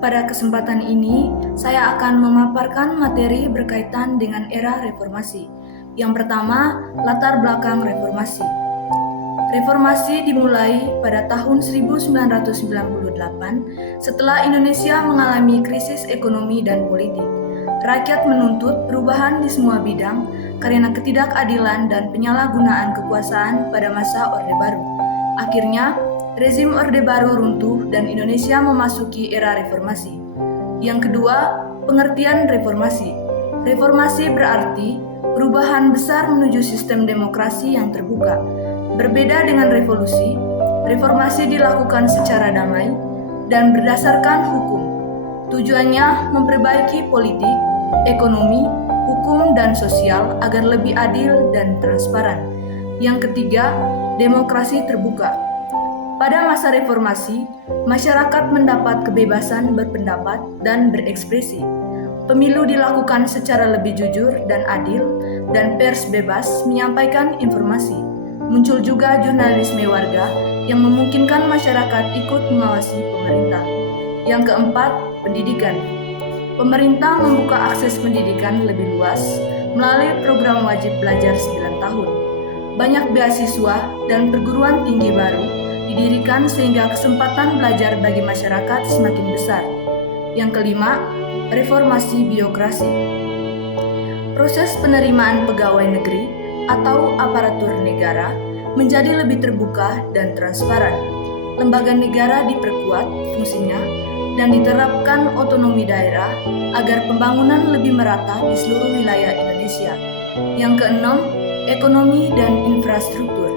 Pada kesempatan ini, saya akan memaparkan materi berkaitan dengan era reformasi. Yang pertama, latar belakang reformasi. Reformasi dimulai pada tahun 1998 setelah Indonesia mengalami krisis ekonomi dan politik. Rakyat menuntut perubahan di semua bidang karena ketidakadilan dan penyalahgunaan kekuasaan pada masa Orde Baru. Akhirnya, rezim Orde Baru runtuh dan Indonesia memasuki era reformasi. Yang kedua, pengertian reformasi. Reformasi berarti perubahan besar menuju sistem demokrasi yang terbuka. Berbeda dengan revolusi, reformasi dilakukan secara damai dan berdasarkan hukum. Tujuannya memperbaiki politik, ekonomi, hukum, dan sosial agar lebih adil dan transparan. Yang ketiga, demokrasi terbuka. Pada masa reformasi, masyarakat mendapat kebebasan berpendapat dan berekspresi. Pemilu dilakukan secara lebih jujur dan adil, dan pers bebas menyampaikan informasi. Muncul juga jurnalisme warga yang memungkinkan masyarakat ikut mengawasi pemerintah. Yang keempat, pendidikan. Pemerintah membuka akses pendidikan lebih luas melalui program wajib belajar 9 tahun. Banyak beasiswa dan perguruan tinggi baru didirikan sehingga kesempatan belajar bagi masyarakat semakin besar. Yang kelima, reformasi birokrasi. Proses penerimaan pegawai negeri atau aparatur negara menjadi lebih terbuka dan transparan. Lembaga negara diperkuat fungsinya dan diterapkan otonomi daerah agar pembangunan lebih merata di seluruh wilayah Indonesia. Yang keenam, ekonomi dan infrastruktur.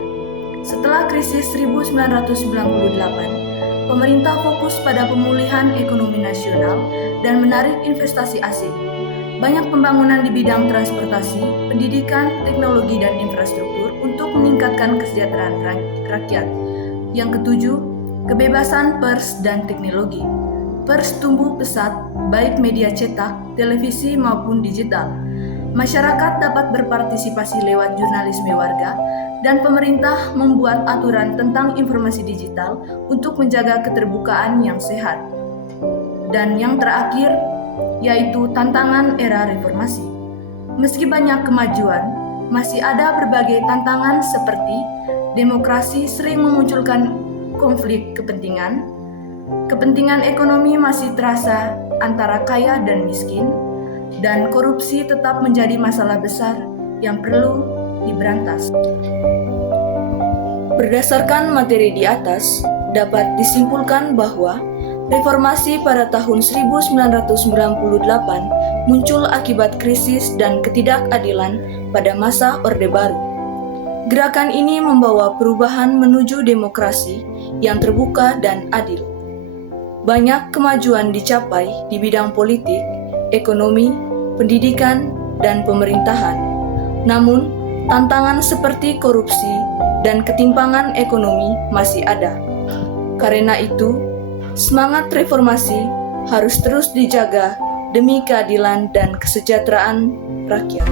Setelah krisis 1998, pemerintah fokus pada pemulihan ekonomi nasional dan menarik investasi asing. Banyak pembangunan di bidang transportasi, pendidikan, teknologi, dan infrastruktur untuk meningkatkan kesejahteraan rakyat. Yang ketujuh, kebebasan pers dan teknologi. Pers tumbuh pesat, baik media cetak, televisi maupun digital. Masyarakat dapat berpartisipasi lewat jurnalisme warga, dan pemerintah membuat aturan tentang informasi digital untuk menjaga keterbukaan yang sehat. Dan yang terakhir, yaitu tantangan era reformasi. Meski banyak kemajuan, masih ada berbagai tantangan seperti demokrasi sering memunculkan konflik kepentingan, kepentingan ekonomi masih terasa antara kaya dan miskin, dan korupsi tetap menjadi masalah besar yang perlu diberantas. Berdasarkan materi di atas, dapat disimpulkan bahwa reformasi pada tahun 1998 muncul akibat krisis dan ketidakadilan pada masa Orde Baru. Gerakan ini membawa perubahan menuju demokrasi yang terbuka dan adil. Banyak kemajuan dicapai di bidang politik, ekonomi, pendidikan, dan pemerintahan. Namun, tantangan seperti korupsi dan ketimpangan ekonomi masih ada. Karena itu, semangat reformasi harus terus dijaga demi keadilan dan kesejahteraan rakyat.